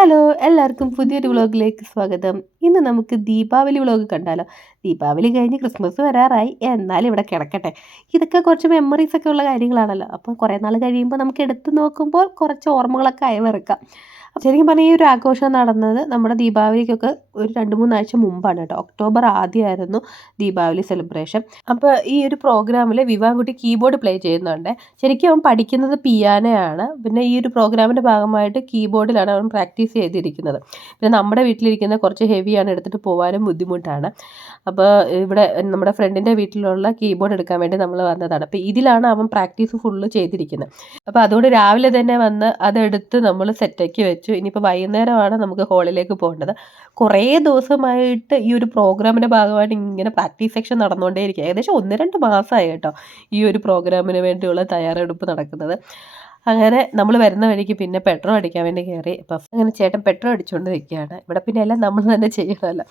Hello എല്ലാവർക്കും പുതിയൊരു വ്ളോഗിലേക്ക് സ്വാഗതം. ഇന്ന് നമുക്ക് ദീപാവലി വ്ളോഗ് കണ്ടാലോ. ദീപാവലി കഴിഞ്ഞ് ക്രിസ്മസ് വരാറായി, എന്നാലും ഇവിടെ കിടക്കട്ടെ. ഇതൊക്കെ കുറച്ച് മെമ്മറീസ് ഒക്കെ ഉള്ള കാര്യങ്ങളാണല്ലോ. അപ്പോൾ കുറേ നാൾ കഴിയുമ്പോൾ നമുക്ക് എടുത്ത് നോക്കുമ്പോൾ കുറച്ച് ഓർമ്മകളൊക്കെ അയവിറക്കാം. ശരിക്കും പറഞ്ഞാൽ ഈ ഒരു ആഘോഷം നടന്നത് നമ്മുടെ ദീപാവലിക്കൊക്കെ ഒരു 2-3 ആഴ്ച മുമ്പാണ് കേട്ടോ. ഒക്ടോബർ ആദ്യമായിരുന്നു ദീപാവലി സെലിബ്രേഷൻ. അപ്പോൾ ഈ ഒരു പ്രോഗ്രാമിൽ വിവാൻകുട്ടി കീബോർഡ് പ്ലേ ചെയ്യുന്നുണ്ട്. ശരിക്കും അവൻ പഠിക്കുന്നത് പിയാനോയാണ്. പിന്നെ ഈ ഒരു പ്രോഗ്രാമിൻ്റെ ഭാഗമായിട്ട് കീബോർഡിലാണ് അവൻ പ്രാക്ടീസ് ചെയ്തിരിക്കുന്നത്. പിന്നെ നമ്മുടെ വീട്ടിലിരിക്കുന്ന കുറച്ച് ഹെവിയാണ്, എടുത്തിട്ട് പോകാനും ബുദ്ധിമുട്ടാണ്. അപ്പോൾ ഇവിടെ നമ്മുടെ ഫ്രണ്ടിൻ്റെ വീട്ടിലുള്ള കീബോർഡ് എടുക്കാൻ വേണ്ടി നമ്മൾ വന്നതാണ്. അപ്പോൾ ഇതിലാണ് അവൻ പ്രാക്ടീസ് ഫുള്ള് ചെയ്തിരിക്കുന്നത്. അപ്പോൾ അതുകൊണ്ട് രാവിലെ തന്നെ വന്ന് അതെടുത്ത് നമ്മൾ സെറ്റാക്കി വെച്ചു. ഇനിയിപ്പോൾ വൈകുന്നേരമാണ് നമുക്ക് ഹാളിലേക്ക് പോകേണ്ടത്. കുറേ ദിവസമായിട്ട് ഈ ഒരു പ്രോഗ്രാമിൻ്റെ ഭാഗമായിട്ട് ഇങ്ങനെ പ്രാക്ടീസ് സെക്ഷൻ നടന്നുകൊണ്ടേയിരിക്കും. ഏകദേശം 1-2 മാസമായി കേട്ടോ ഈ ഒരു പ്രോഗ്രാമിന് വേണ്ടിയുള്ള തയ്യാറെടുപ്പ് നടക്കുന്നത്. അങ്ങനെ നമ്മൾ വരുന്ന വഴിക്ക് പിന്നെ പെട്രോൾ അടിക്കാൻ വേണ്ടി കയറി. അപ്പം അങ്ങനെ ചേട്ടൻ പെട്രോൾ അടിച്ചുകൊണ്ട് നിൽക്കുകയാണ്. ഇവിടെ പിന്നെ എല്ലാം നമ്മൾ തന്നെ ചെയ്യണമല്ലോ.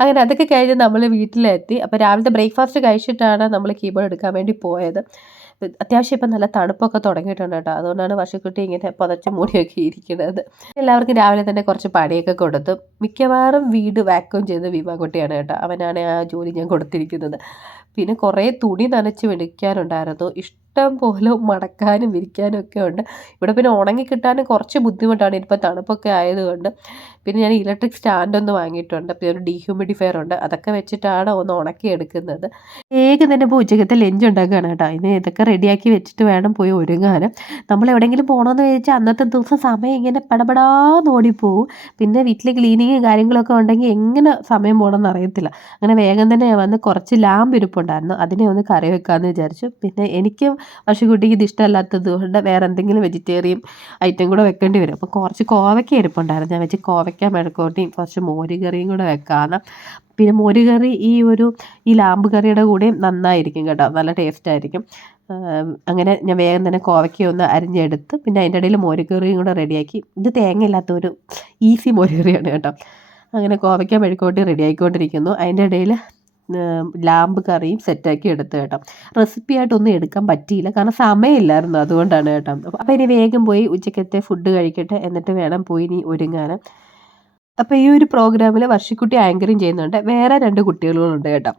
അങ്ങനെ അതൊക്കെ കഴിഞ്ഞ് നമ്മൾ വീട്ടിലെത്തി. അപ്പോൾ രാവിലത്തെ ബ്രേക്ക്ഫാസ്റ്റ് കഴിച്ചിട്ടാണ് നമ്മൾ കീബോർഡ് എടുക്കാൻ വേണ്ടി പോയത്. അത്യാവശ്യം ഇപ്പം നല്ല തണുപ്പൊക്കെ തുടങ്ങിയിട്ടുണ്ട് കേട്ടോ. അതുകൊണ്ടാണ് വർഷക്കുട്ടി ഇങ്ങനെ പുതച്ച് മൂടിയൊക്കെ ഇരിക്കുന്നത്. എല്ലാവർക്കും രാവിലെ തന്നെ കുറച്ച് പണിയൊക്കെ കൊടുത്തു. മിക്കവാറും വീട് വാക്യൂം ചെയ്ത് വിവാൻകുട്ടിയാണ് കേട്ടോ. അവനാണ് ആ ജോലി ഞാൻ കൊടുത്തിരിക്കുന്നത്. പിന്നെ കുറേ തുണി നനച്ച് വെടിക്കാനുണ്ടായിരുന്നു. ഇഷ്ടം പോലെ മടക്കാനും വിരിക്കാനും ഒക്കെ ഉണ്ട്. ഇവിടെ പിന്നെ ഉണങ്ങി കിട്ടാനും കുറച്ച് ബുദ്ധിമുട്ടാണ് ഇപ്പോൾ തണുപ്പൊക്കെ ആയതുകൊണ്ട്. പിന്നെ ഞാൻ ഇലക്ട്രിക് സ്റ്റാൻഡൊന്ന് വാങ്ങിയിട്ടുണ്ട്. പിന്നെ ഒരു ഡീഹ്യൂമിഡിഫയർ ഉണ്ട്. അതൊക്കെ വെച്ചിട്ടാണ് ഒന്ന് ഉണക്കി എടുക്കുന്നത്. വേഗം തന്നെ ഇപ്പോൾ ഉച്ചക്കത്തെ ലഞ്ച് ഉണ്ടാക്കുകയാണ് കേട്ടോ. ഇനി ഇതൊക്കെ റെഡിയാക്കി വെച്ചിട്ട് വേണം പോയി ഒരുങ്ങാനും. നമ്മൾ എവിടെയെങ്കിലും പോകണമെന്ന് വിചാരിച്ചാൽ അന്നത്തെ ദിവസം സമയം ഇങ്ങനെ പടപടാന്ന് ഓടിപ്പോവും. പിന്നെ വീട്ടിലെ ക്ലീനിങ്ങും കാര്യങ്ങളൊക്കെ ഉണ്ടെങ്കിൽ എങ്ങനെ സമയം പോകണമെന്ന് അറിയത്തില്ല. അങ്ങനെ വേഗം തന്നെ വന്ന് കുറച്ച് ലാമ്പ് ഇരിപ്പുണ്ടായിരുന്നു. അതിനെ ഒന്ന് കറി വെക്കാമെന്ന് വിചാരിച്ചു. പിന്നെ എനിക്കും വർഷക്കുട്ടിക്ക് ഇത് ഇഷ്ടമല്ലാത്തത് കൊണ്ട് വേറെ എന്തെങ്കിലും വെജിറ്റേറിയൻ ഐറ്റം കൂടെ വെക്കേണ്ടി വരും. അപ്പോൾ കുറച്ച് കോവയ്ക്ക ഇരിപ്പുണ്ടായിരുന്നു. ഞാൻ വെച്ച് കോവയ്ക്ക മെഴുക്കോട്ടിയും കുറച്ച് മോരുകറിയും കൂടെ വെക്കാമെന്ന്. പിന്നെ മോരുകറി ഈ ലാമ്പ് കറിയുടെ കൂടെയും നന്നായിരിക്കും കേട്ടോ, നല്ല ടേസ്റ്റായിരിക്കും. അങ്ങനെ ഞാൻ വേഗം തന്നെ കോവയ്ക്ക അരിഞ്ഞെടുത്ത് പിന്നെ അതിൻ്റെ ഇടയിൽ മോരുകറിയും കൂടെ റെഡിയാക്കി. ഇത് തേങ്ങയില്ലാത്തൊരു ഈസി മോരുകറിയാണ് കേട്ടോ. അങ്ങനെ കോവയ്ക്ക മെഴുക്കോട്ടി റെഡിയായിക്കൊണ്ടിരിക്കുന്നു. അതിൻ്റെ ഇടയിൽ ലാമ്പ് കറിയും സെറ്റാക്കി എടുത്ത് കേട്ടോ. റെസിപ്പി ആയിട്ടൊന്നും എടുക്കാൻ പറ്റിയില്ല, കാരണം സമയമില്ലായിരുന്നു, അതുകൊണ്ടാണ് കേട്ടോ. അപ്പോൾ ഇനി വേഗം പോയി ഉച്ചക്കത്തെ ഫുഡ് കഴിക്കട്ടെ, എന്നിട്ട് വേണം പോയി ഇനി ഒരുങ്ങാൻ. അപ്പോൾ ഈ ഒരു പ്രോഗ്രാമിൽ വർഷിക്കുട്ടി ആങ്കറിങ് ചെയ്യുന്നുണ്ട്. വേറെ 2 കുട്ടികളുണ്ട് കേട്ടോ.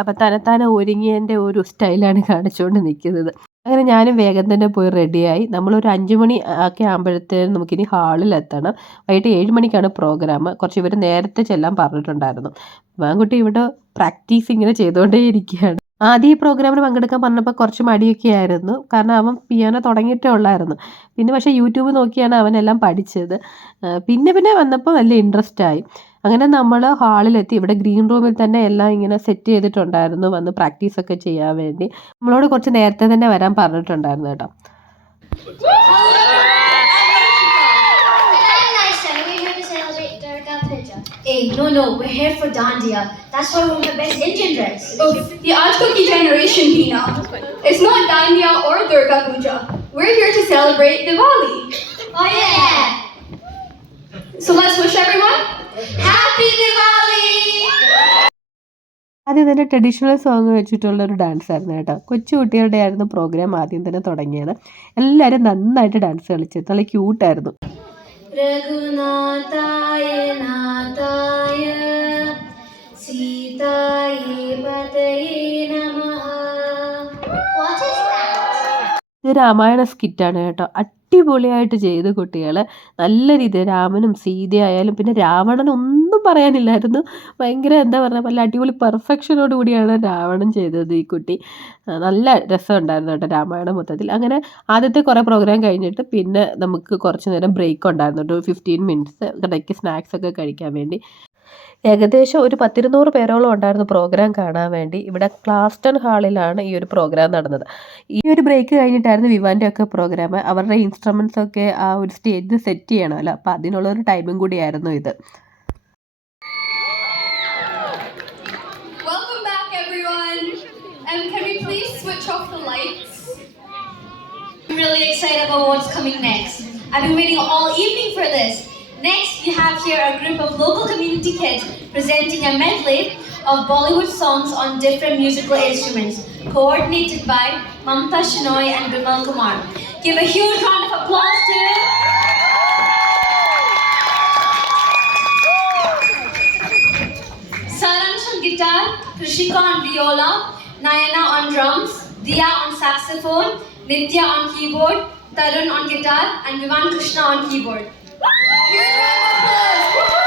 അപ്പോൾ തന്നെത്താനെ ഒരുങ്ങിയതിൻ്റെ ഒരു സ്റ്റൈലാണ് കാണിച്ചുകൊണ്ട് നിൽക്കുന്നത്. അങ്ങനെ ഞാനും വേഗം തന്നെ പോയി റെഡിയായി. നമ്മളൊരു 5 മണി ഒക്കെ ആകുമ്പോഴത്തേനും നമുക്കിനി ഹാളിലെത്തണം. വൈകിട്ട് 7 മണിക്കാണ് പ്രോഗ്രാം. കുറച്ച് ഇവർ നേരത്തെ ചെല്ലാൻ പറഞ്ഞിട്ടുണ്ടായിരുന്നു. വാൻകുട്ടി ഇവിടെ പ്രാക്ടീസ് ഇങ്ങനെ ചെയ്തുകൊണ്ടേ ഇരിക്കുകയാണ്. ആദ്യം ഈ പ്രോഗ്രാമിന് പങ്കെടുക്കാൻ പറഞ്ഞപ്പോൾ കുറച്ച് മടിയൊക്കെ ആയിരുന്നു, കാരണം അവൻ പിയാനോ തുടങ്ങിയിട്ടേ ഉള്ളായിരുന്നു. പിന്നെ പക്ഷേ യൂട്യൂബ് നോക്കിയാണ് അവനെല്ലാം പഠിച്ചത്. പിന്നെ വന്നപ്പോൾ നല്ല ഇൻട്രസ്റ്റ് ആയി. അങ്ങനെ നമ്മൾ ഹാളിലെത്തി. ഇവിടെ ഗ്രീൻ റൂമിൽ തന്നെ എല്ലാം ഇങ്ങനെ സെറ്റ് ചെയ്തിട്ടുണ്ടായിരുന്നു, വന്ന് പ്രാക്ടീസൊക്കെ ചെയ്യാൻ വേണ്ടി. നമ്മളോട് കുറച്ച് നേരത്തെ തന്നെ വരാൻ പറഞ്ഞിട്ടുണ്ടായിരുന്നു കേട്ടോ. Hey, no, we're here for Dandiya. That's why we're the best Indian dress. Oh, the Ajkoki generation, Pina. It's not Dandiya or Durga Puja. We're here to celebrate Diwali. Oh yeah! So let's wish everyone Happy Diwali! ആദ്യം തന്നെ traditional song വെച്ചിട്ടുള്ളൊരു dance ആയിരുന്നു കേട്ടോ. കൊച്ചു കുട്ടികളുടെ ആയിരുന്നു programme ആദ്യം തന്നെ തുടങ്ങിയത്. എല്ലാവരും നന്നായിട്ട് ഡാൻസ് കളിച്ചു, നല്ല ക്യൂട്ടായിരുന്നു. രഘുനാഥായ നാഥായ സീതായേ പതയേ നമഃ. What is that? ഇത് രാമായണ സ്കിറ്റാണ് കേട്ടോ. അടിപൊളിയായിട്ട് ചെയ്ത് കുട്ടികൾ നല്ല രീതിയിൽ. രാമനും സീതയായാലും പിന്നെ രാവണൻ ഒന്നും പറയാനില്ലായിരുന്നു. ഭയങ്കര എന്താ പറയുക, നല്ല അടിപൊളി പെർഫെക്ഷനോട് കൂടിയാണ് രാവണൻ ചെയ്തത് ഈ കുട്ടി. നല്ല രസമുണ്ടായിരുന്നു കേട്ടോ രാമായണം മൊത്തത്തിൽ. അങ്ങനെ ആദ്യത്തെ കുറേ പ്രോഗ്രാം കഴിഞ്ഞിട്ട് പിന്നെ നമുക്ക് കുറച്ച് നേരം ബ്രേക്ക് ഉണ്ടായിരുന്നു കേട്ടോ, 15 മിനിറ്റ്സ് ഇടയ്ക്ക് സ്നാക്സ് ഒക്കെ കഴിക്കാൻ വേണ്ടി. ഏകദേശം ഒരു 10-200 പേരോളം ഉണ്ടായിരുന്നു പ്രോഗ്രാം കാണാൻ വേണ്ടി. ഇവിടെ ക്ലാസ്റ്റൺ ഹാളിലാണ് ഈ ഒരു പ്രോഗ്രാം നടന്നത്. ഈ ഒരു ബ്രേക്ക് കഴിഞ്ഞിട്ടായിരുന്നു വിവാൻ്റെ ഒക്കെ പ്രോഗ്രാം. അവരുടെ ഇൻസ്ട്രുമെൻറ്റ്സ് ഒക്കെ ആ ഒരു സ്റ്റേജിൽ സെറ്റ് ചെയ്യണമല്ലോ, അപ്പോൾ അതിനുള്ളൊരു ടൈമും കൂടിയായിരുന്നു ഇത്. welcome back, everyone. And can we please switch off the lights? I'm really excited about what's coming next. I've been waiting all evening for this. Next, we have here a group of local community kids presenting a medley of Bollywood songs on different musical instruments, coordinated by Mamta Shinoy and Bimal Kumar. Give a huge round of applause to Krishika on viola, Nayana on drums, Diya on saxophone, Nitya on keyboard, Tarun on guitar, and Vivan Krishna on keyboard. Huge round of applause.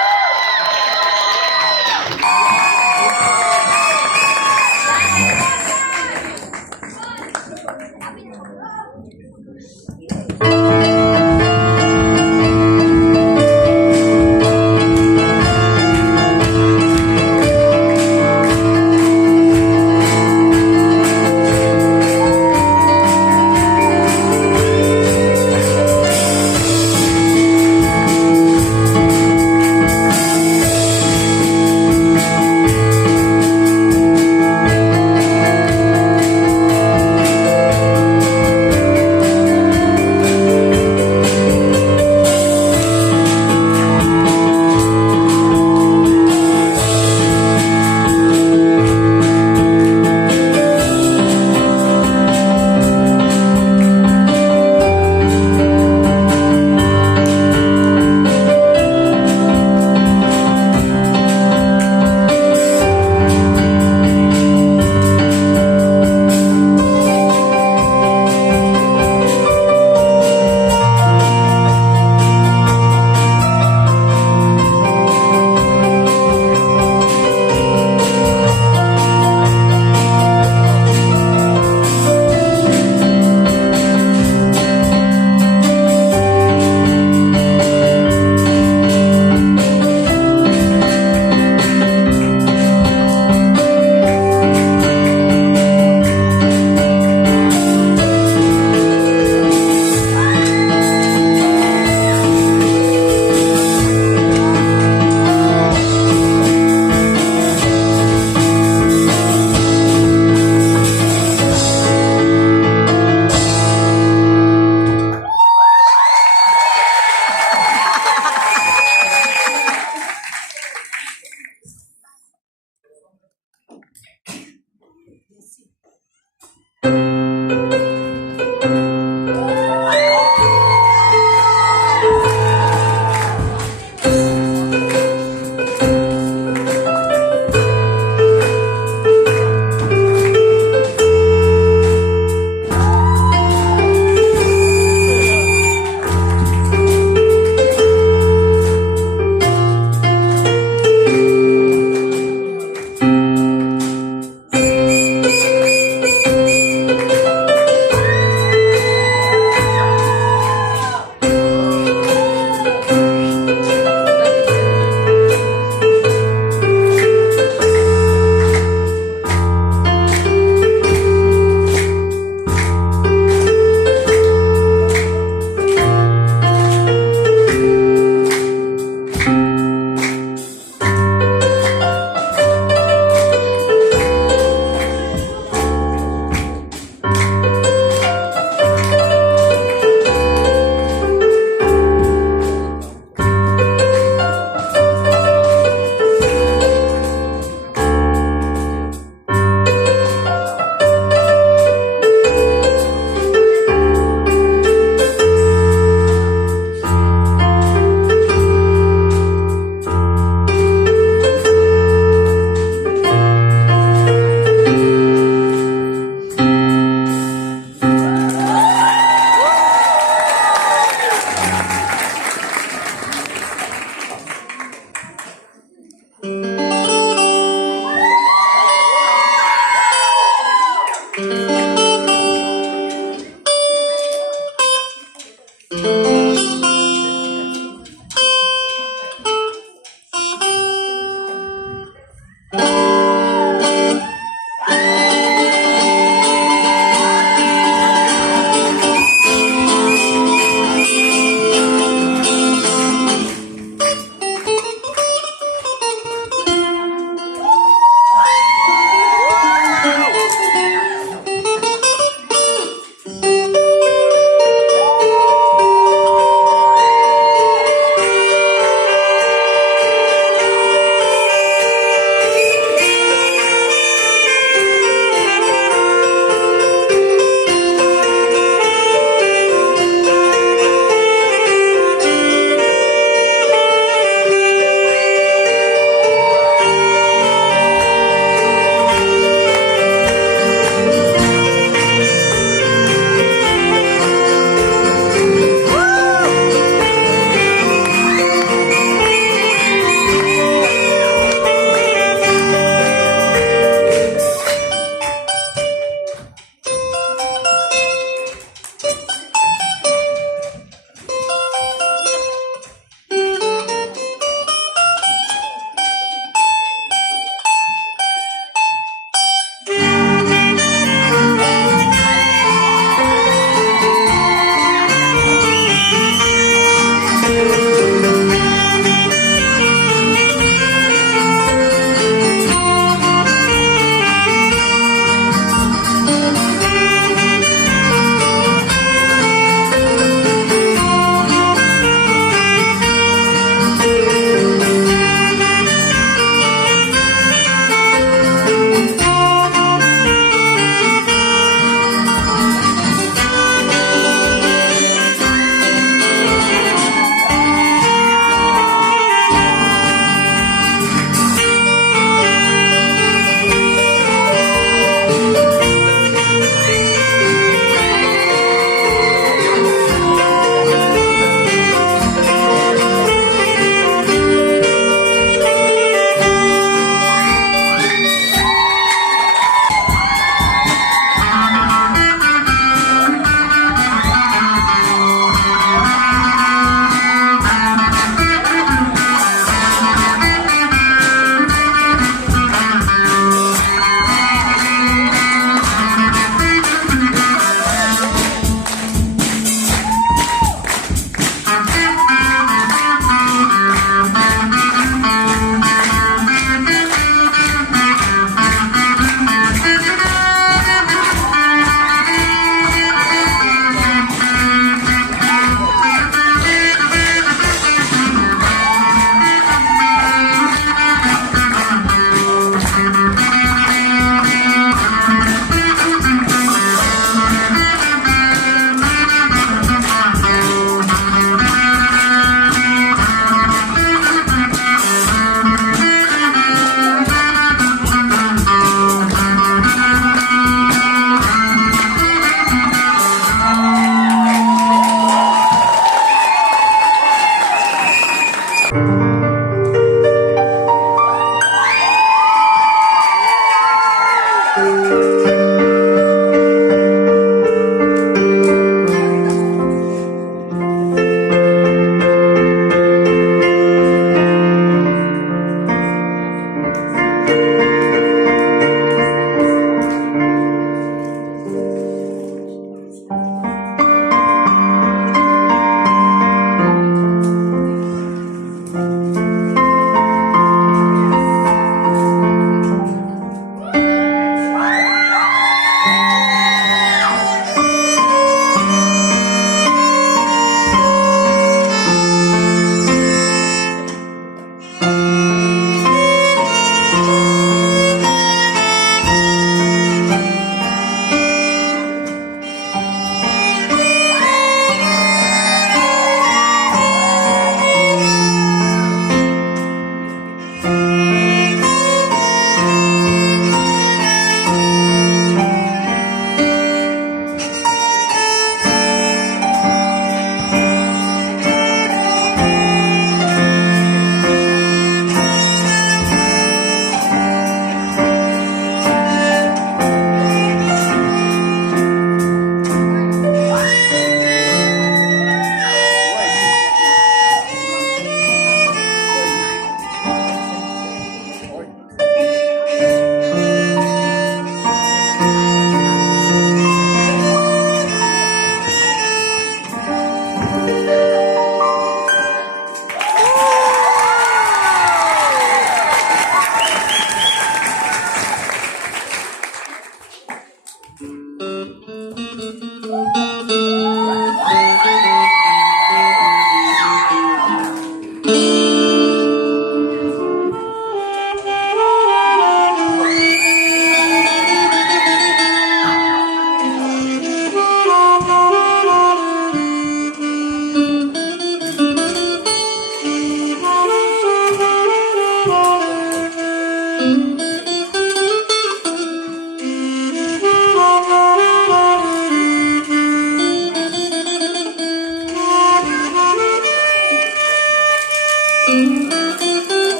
You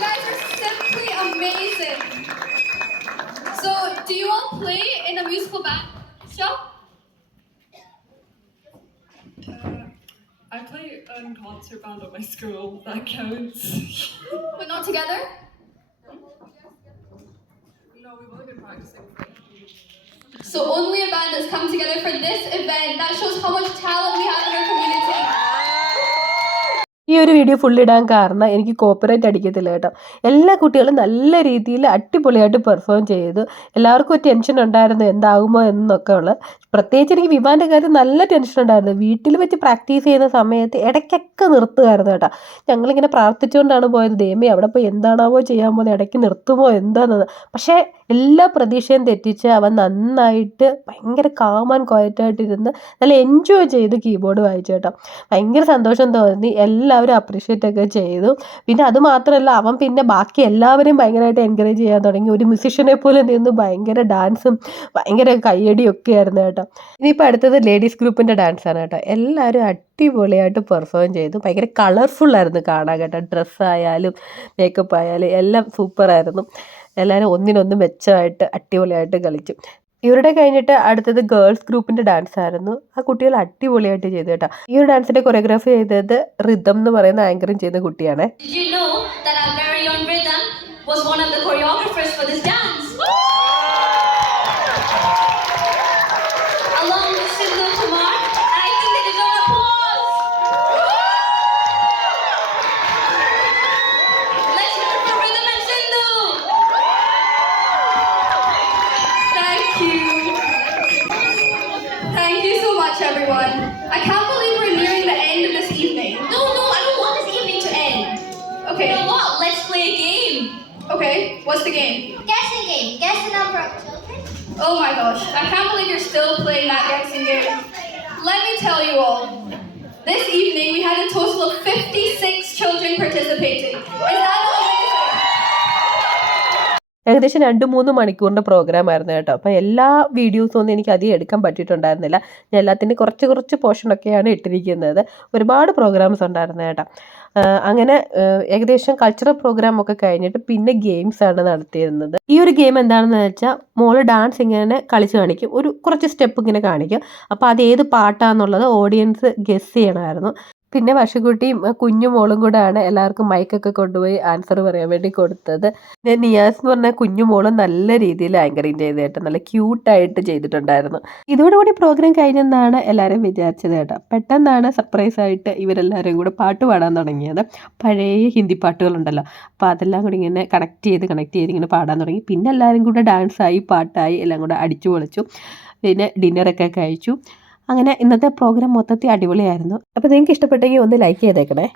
guys are simply amazing. So, do you all play in a musical band? Sure? I play in concert band at my school. That counts. But not together? No, we've only been practicing for So only a band has come together for this event. That shows how much talent we have in our community. ഈ ഒരു video full ഇടാൻ കാരണം എനിക്ക് cooperate അടിക്കത്തില്ല കേട്ടോ. എല്ലാ കുട്ടികളും നല്ല രീതിയിൽ അടിപൊളിയായിട്ട് പെർഫോം ചെയ്തു. എല്ലാവർക്കും ഒരു ടെൻഷൻ ഉണ്ടായിരുന്നു എന്താകുമോ എന്നൊക്കെ ഉള്ളത്. പ്രത്യേകിച്ച് എനിക്ക് വിവാൻ്റെ കാര്യം നല്ല ടെൻഷൻ ഉണ്ടായിരുന്നു. വീട്ടിൽ വെച്ച് പ്രാക്ടീസ് ചെയ്യുന്ന സമയത്ത് ഇടയ്ക്കൊക്കെ നിർത്തുമായിരുന്നു കേട്ടോ. ഞങ്ങളിങ്ങനെ പ്രാർത്ഥിച്ചുകൊണ്ടാണ് പോയത്, ദൈവമേ അവിടെ പോയി എന്താണാവോ ചെയ്യാൻ പോകുന്നത്, ഇടയ്ക്ക് നിർത്തുമോ എന്താണെന്ന്. പക്ഷേ എല്ലാ പ്രതീക്ഷയും തെറ്റിച്ച് അവൻ നന്നായിട്ട് ഭയങ്കര കാം ആൻഡ് ക്വയറ്റായിട്ടിരുന്ന് നല്ല എൻജോയ് ചെയ്ത് കീബോർഡ് വായിച്ചു കേട്ടോ. ഭയങ്കര സന്തോഷം തോന്നി. എല്ലാവരും അപ്രീഷിയേറ്റ് ഒക്കെ ചെയ്തു. പിന്നെ അത് മാത്രമല്ല, അവൻ പിന്നെ ബാക്കി എല്ലാവരെയും ഭയങ്കരമായിട്ട് എൻകറേജ് ചെയ്യാൻ തുടങ്ങി. ഒരു മ്യൂസിഷ്യനെ പോലെ നിന്ന് ഭയങ്കര ഡാൻസും ഭയങ്കര കയ്യടിയും ഒക്കെ ആയിരുന്നു കേട്ടോ. ഇനിയിപ്പോൾ അടുത്തത് ലേഡീസ് ഗ്രൂപ്പിൻ്റെ ഡാൻസാണ് കേട്ടോ. എല്ലാവരും അടിപൊളിയായിട്ട് പെർഫോം ചെയ്തു. ഭയങ്കര കളർഫുള്ളായിരുന്നു കാണാൻ കേട്ടോ. ഡ്രസ്സായാലും മേക്കപ്പ് ആയാലും എല്ലാം സൂപ്പറായിരുന്നു. എല്ലാവരും ഒന്നിനൊന്ന് മെച്ചമായിട്ട് അടിപൊളിയായിട്ട് കളിച്ചു. ഇവരുടെ കഴിഞ്ഞിട്ട് അടുത്തത് ഗേൾസ് ഗ്രൂപ്പിൻ്റെ ഡാൻസ് ആയിരുന്നു. ആ കുട്ടികൾ അടിപൊളിയായിട്ട് ചെയ്തു കേട്ടോ. ഈ ഒരു ഡാൻസിൻ്റെ കൊറിയോഗ്രാഫി ചെയ്തത് റിതം എന്ന് പറയുന്ന ആങ്കറിങ് ചെയ്ത കുട്ടിയാണ്. Did you know that our very own Rhythm was one of the choreographers for this dance? Along with Sindhu Kumar, and I think they deserve applause. Let's hear it for Rhythm and Sindhu. Thank you. Thank you so much, everyone. I can't believe we're nearing the end of this evening. No, I don't want this evening to end. Okay. You know what? Let's play a game. Okay, what's the game? Guessing game. Guess the number of children. Oh my gosh, I can't believe you're still playing that guessing game. Let me tell you all, this evening we had a total of 56 children participating. Is that amazing? ഏകദേശം 2-3 മണിക്കൂറിൻ്റെ programme ആയിരുന്നു കേട്ടോ. അപ്പോൾ എല്ലാ വീഡിയോസും ഒന്നും എനിക്ക് അധികം എടുക്കാൻ പറ്റിയിട്ടുണ്ടായിരുന്നില്ല. ഞാൻ എല്ലാത്തിൻ്റെ കുറച്ച് പോർഷനൊക്കെയാണ് ഇട്ടിരിക്കുന്നത്. ഒരുപാട് പ്രോഗ്രാംസ് ഉണ്ടായിരുന്നു കേട്ടോ. അങ്ങനെ ഏകദേശം കൾച്ചറൽ പ്രോഗ്രാം ഒക്കെ കഴിഞ്ഞിട്ട് പിന്നെ ഗെയിംസ് ആണ് നടത്തിയിരുന്നത്. ഈ ഒരു ഗെയിം എന്താണെന്ന് വെച്ചാൽ മോള് ഡാൻസ് ഇങ്ങനെ കളിച്ച് കാണിക്കും, കുറച്ച് സ്റ്റെപ്പ് ഇങ്ങനെ കാണിക്കും. അപ്പോൾ അത് ഏത് പാട്ടാന്നുള്ളത് ഓഡിയൻസ് ഗെസ് ചെയ്യണമായിരുന്നു. പിന്നെ വർഷക്കുട്ടിയും കുഞ്ഞു മോളും കൂടെയാണ് എല്ലാവർക്കും മൈക്കൊക്കെ കൊണ്ടുപോയി ആൻസർ പറയാൻ വേണ്ടി കൊടുത്തത്. പിന്നെ നിയാസ് എന്ന് പറഞ്ഞ കുഞ്ഞു മോളും നല്ല രീതിയിൽ ആങ്കറിങ് ചെയ്ത് കേട്ടോ, നല്ല ക്യൂട്ടായിട്ട് ചെയ്തിട്ടുണ്ടായിരുന്നു. ഇതോടുകൂടി പ്രോഗ്രാം കഴിഞ്ഞെന്നാണ് എല്ലാവരും വിചാരിച്ചത് കേട്ടോ. പെട്ടെന്നാണ് സർപ്രൈസ് ആയിട്ട് ഇവരെല്ലാവരും കൂടെ പാട്ട് പാടാൻ തുടങ്ങിയത്. പഴയ ഹിന്ദി പാട്ടുകളുണ്ടല്ലോ, അപ്പോൾ അതെല്ലാം കൂടി ഇങ്ങനെ കണക്ട് ചെയ്ത് ഇങ്ങനെ പാടാൻ തുടങ്ങി. പിന്നെ എല്ലാവരും കൂടെ ഡാൻസായി പാട്ടായി എല്ലാം കൂടെ അടിച്ചു പൊളിച്ചു. പിന്നെ ഡിന്നറൊക്കെ കഴിച്ചു. അങ്ങനെ ഇന്നത്തെ പ്രോഗ്രാം മൊത്തത്തിൽ അടിപൊളിയായിരുന്നു. അപ്പോൾ നിങ്ങൾക്ക് ഇഷ്ടപ്പെട്ടെങ്കിൽ ഒന്ന് ലൈക്ക് ചെയ്തേക്കണേ.